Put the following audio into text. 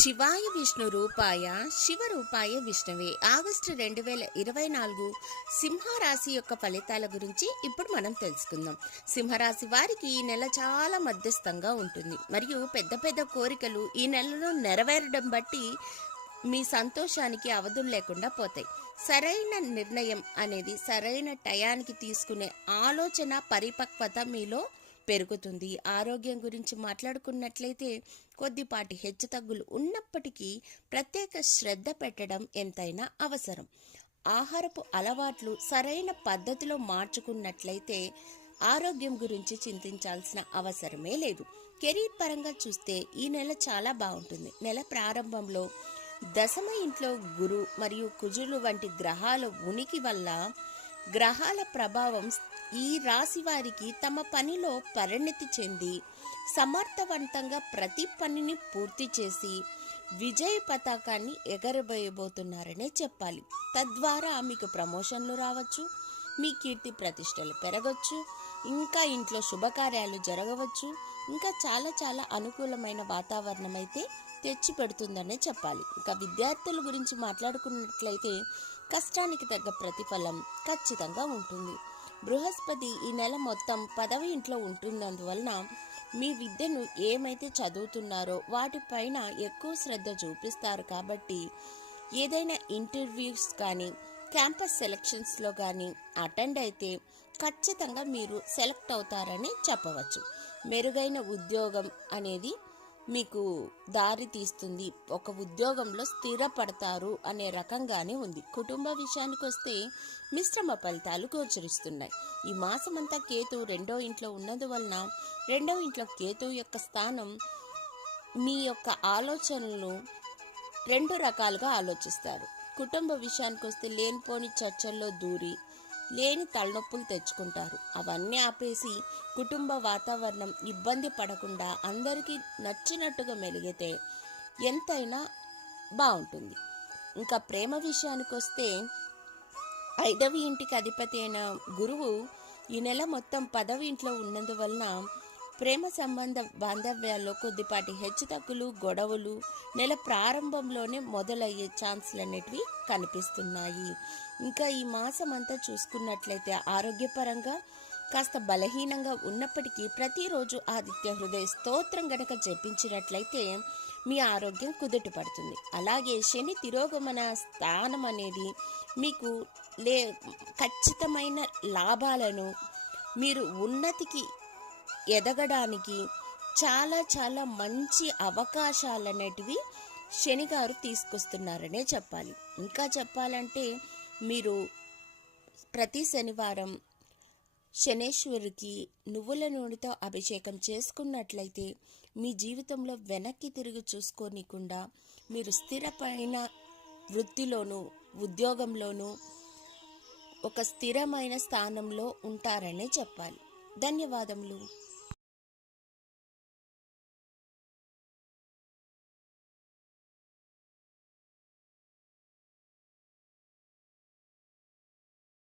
శివాయ విష్ణు రూపాయ శివరూపాయ విష్ణువే. ఆగస్టు రెండు వేల ఇరవై నాలుగు సింహరాశి యొక్క ఫలితాల గురించి ఇప్పుడు మనం తెలుసుకుందాం. సింహరాశి వారికి ఈ నెల చాలా మధ్యస్థంగా ఉంటుంది. మరియు పెద్ద పెద్ద కోరికలు ఈ నెలలో నెరవేరడం బట్టి మీ సంతోషానికి అవధులు లేకుండా పోతాయి. సరైన నిర్ణయం అనేది సరైన టయానికి తీసుకునే ఆలోచన పరిపక్వత మీలో పెరుగుతుంది. ఆరోగ్యం గురించి మాట్లాడుకున్నట్లయితే కొద్దిపాటి హెచ్చుతగ్గులు ఉన్నప్పటికీ ప్రత్యేక శ్రద్ధ పెట్టడం ఎంతైనా అవసరం. ఆహారపు అలవాట్లు సరైన పద్ధతిలో మార్చుకున్నట్లయితే ఆరోగ్యం గురించి చింతించాల్సిన అవసరమే లేదు. కెరీర్ పరంగా చూస్తే ఈ నెల చాలా బాగుంటుంది. నెల ప్రారంభంలో దశమ ఇంట్లో గురు మరియు కుజులు వంటి గ్రహాల ఉనికి వల్ల గ్రహాల ప్రభావం ఈ రాశి వారికి తమ పనిలో పరిణతి చెంది సమర్థవంతంగా ప్రతి పనిని పూర్తి చేసి విజయ పతాకాన్ని ఎగరబోయబోతున్నారనే చెప్పాలి. తద్వారా మీకు ప్రమోషన్లు రావచ్చు మీ కీర్తి ప్రతిష్టలు పెరగవచ్చు ఇంకా ఇంట్లో శుభకార్యాలు జరగవచ్చు ఇంకా చాలా చాలా అనుకూలమైన వాతావరణం అయితే తెచ్చి పెడుతుందనే చెప్పాలి. ఇంకా విద్యార్థుల గురించి మాట్లాడుకున్నట్లయితే కష్టానికి తగ్గ ప్రతిఫలం ఖచ్చితంగా ఉంటుంది. బృహస్పతి ఈ నెల మొత్తం పదవ ఇంట్లో ఉంటున్నందువలన మీ విద్యను ఏమైతే చదువుతున్నారో వాటిపైన ఎక్కువ శ్రద్ధ చూపిస్తారు కాబట్టి ఏదైనా ఇంటర్వ్యూస్ కానీ క్యాంపస్ సెలక్షన్స్లో కానీ అటెండ్ అయితే ఖచ్చితంగా మీరు సెలెక్ట్ అవుతారని చెప్పవచ్చు. మెరుగైన ఉద్యోగం అనేది మీకు దారి తీస్తుంది. ఒక ఉద్యోగంలో స్థిరపడతారు అనే రకంగానే ఉంది. కుటుంబ విషయానికి వస్తే మిశ్రమ ఫలితాలు గోచరిస్తున్నాయి. ఈ మాసమంతా కేతు రెండో ఇంట్లో ఉన్నందువలన రెండో ఇంట్లో కేతు యొక్క స్థానం మీ యొక్క ఆలోచనలను రెండు రకాలుగా ఆలోచిస్తారు. కుటుంబ విషయానికి వస్తే లేనిపోని చర్చల్లో దూరి లేని తలనొప్పులు తెచ్చుకుంటారు. అవన్నీ ఆపేసి కుటుంబ వాతావరణం ఇబ్బంది పడకుండా అందరికీ నచ్చినట్టుగా మెలిగితే ఎంతైనా బాగుంటుంది. ఇంకా ప్రేమ విషయానికి వస్తే ఐదవ ఇంటికి అధిపతి అయిన గురువు ఈ నెల మొత్తం పదవి ఇంట్లో ఉన్నందువలన ప్రేమ సంబంధ బాంధవ్యాల్లో కొద్దిపాటి హెచ్చుతగ్గులు గొడవలు నెల ప్రారంభంలోనే మొదలయ్యే ఛాన్సులు అనేటివి కనిపిస్తున్నాయి. ఇంకా ఈ మాసం అంతా చూసుకున్నట్లయితే ఆరోగ్యపరంగా కాస్త బలహీనంగా ఉన్నప్పటికీ ప్రతిరోజు ఆదిత్య హృదయ స్తోత్రం గనక జపించినట్లయితే మీ ఆరోగ్యం కుదుట పడుతుంది. అలాగే శని తిరోగమన స్థానం అనేది మీకు లే ఖచ్చితమైన లాభాలను మీరు ఉన్నతికి ఎదగడానికి చాలా చాలా మంచి అవకాశాలు అనేటివి శనిగారు తీసుకొస్తున్నారనే చెప్పాలి. ఇంకా చెప్పాలంటే మీరు ప్రతి శనివారం శనేశ్వరికి నువ్వుల నూనెతో అభిషేకం చేసుకున్నట్లయితే మీ జీవితంలో వెనక్కి తిరిగి చూసుకోనికుండా మీరు స్థిరమైన వృత్తిలోనూ ఉద్యోగంలోనూ ఒక స్థిరమైన స్థానంలో ఉంటారనే చెప్పాలి. ధన్యవాదములు.